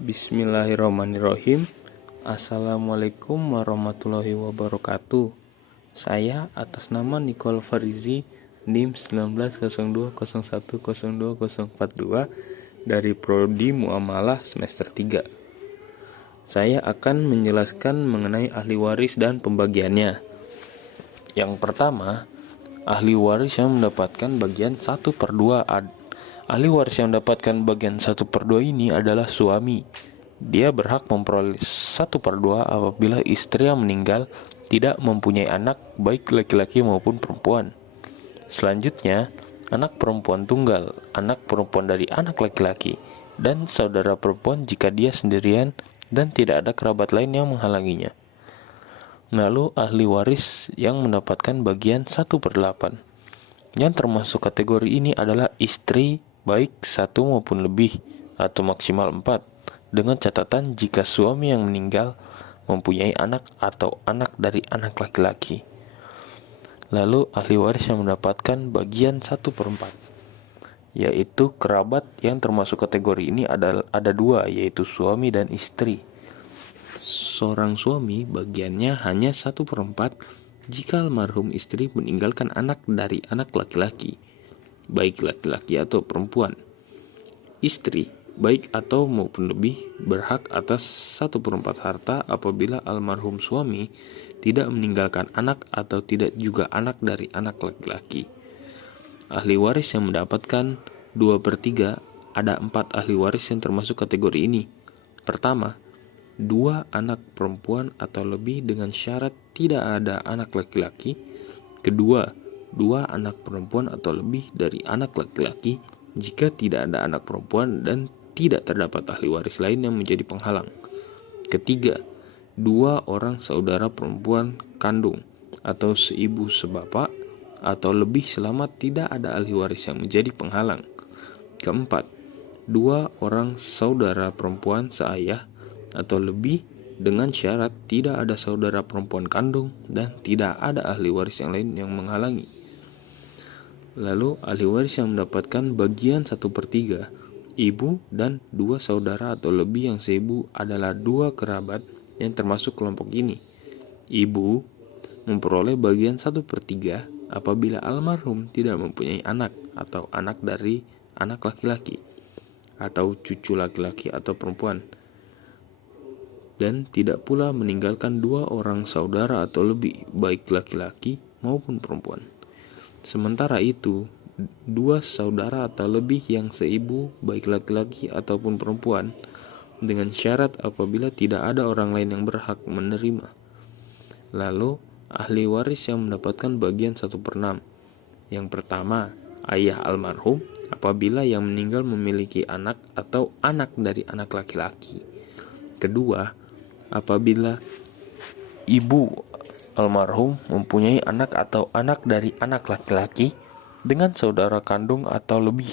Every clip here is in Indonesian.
Bismillahirrahmanirrahim. Assalamualaikum warahmatullahi wabarakatuh. Saya atas nama Nicole Farizi, NIM 1902010242 dari Prodi Muamalah semester 3. Saya akan menjelaskan mengenai ahli waris dan pembagiannya. Yang pertama, ahli waris yang mendapatkan bagian 1/2. Ahli waris yang mendapatkan bagian 1/2 ini adalah suami. Dia berhak memperoleh 1/2 apabila istri yang meninggal tidak mempunyai anak, baik laki-laki maupun perempuan. Selanjutnya, anak perempuan tunggal, anak perempuan dari anak laki-laki, dan saudara perempuan jika dia sendirian dan tidak ada kerabat lain yang menghalanginya. Lalu ahli waris yang mendapatkan bagian 1/8. Yang termasuk kategori ini adalah istri, baik 1 maupun lebih, atau maksimal 4, dengan catatan jika suami yang meninggal mempunyai anak atau anak dari anak laki-laki. Lalu ahli waris yang mendapatkan bagian 1/4, yaitu kerabat. Yang termasuk kategori ini ada 2, yaitu suami dan istri. Seorang suami bagiannya hanya 1/4 jika almarhum istri meninggalkan anak dari anak laki-laki, baik laki-laki atau perempuan. Istri, baik atau maupun lebih, berhak atas 1/4 harta apabila almarhum suami tidak meninggalkan anak atau tidak juga anak dari anak laki-laki. Ahli waris yang mendapatkan 2/3, ada 4 ahli waris yang termasuk kategori ini. Pertama, 2 anak perempuan atau lebih dengan syarat tidak ada anak laki-laki. Kedua, 2 anak perempuan atau lebih dari anak laki-laki jika tidak ada anak perempuan dan tidak terdapat ahli waris lain yang menjadi penghalang. Ketiga, 2 orang saudara perempuan kandung atau seibu sebapak atau lebih selama tidak ada ahli waris yang menjadi penghalang. Keempat, 2 orang saudara perempuan seayah atau lebih dengan syarat tidak ada saudara perempuan kandung dan tidak ada ahli waris yang lain yang menghalangi. Lalu ahli waris yang mendapatkan bagian 1/3, ibu dan 2 saudara atau lebih yang seibu adalah 2 kerabat yang termasuk kelompok ini. Ibu memperoleh bagian 1/3 apabila almarhum tidak mempunyai anak atau anak dari anak laki-laki atau cucu laki-laki atau perempuan, dan tidak pula meninggalkan 2 orang saudara atau lebih, baik laki-laki maupun perempuan. Sementara itu, 2 saudara atau lebih yang seibu, baik laki-laki ataupun perempuan, dengan syarat apabila tidak ada orang lain yang berhak menerima. Lalu, ahli waris yang mendapatkan bagian 1/6. Yang pertama, ayah almarhum apabila yang meninggal memiliki anak atau anak dari anak laki-laki. Kedua, apabila ibu almarhum mempunyai anak atau anak dari anak laki-laki dengan saudara kandung atau lebih,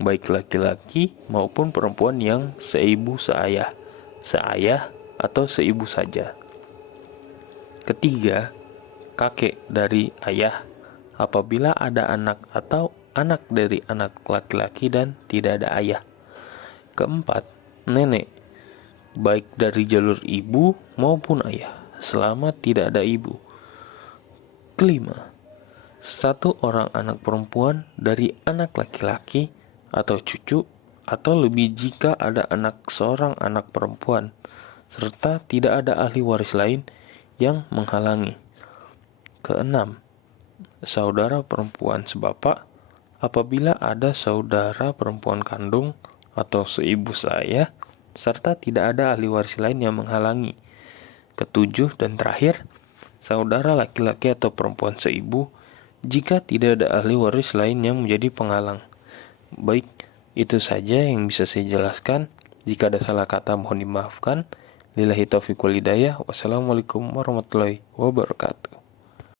baik laki-laki maupun perempuan yang seibu seayah atau seibu saja. Ketiga, kakek dari ayah apabila ada anak atau anak dari anak laki-laki dan tidak ada ayah. Keempat, nenek, baik dari jalur ibu maupun ayah selama tidak ada ibu. Kelima, 1 orang anak perempuan dari anak laki-laki atau cucu atau lebih jika ada seorang anak perempuan, serta tidak ada ahli waris lain yang menghalangi. Keenam, saudara perempuan sebapak apabila ada saudara perempuan kandung atau seibu seayah serta tidak ada ahli waris lain yang menghalangi. Ketujuh dan terakhir, saudara laki-laki atau perempuan seibu jika tidak ada ahli waris lain yang menjadi penghalang. Baik, itu saja yang bisa saya jelaskan. Jika ada salah kata mohon dimaafkan. Lillahi taufiq wal hidayah. Wassalamualaikum warahmatullahi wabarakatuh.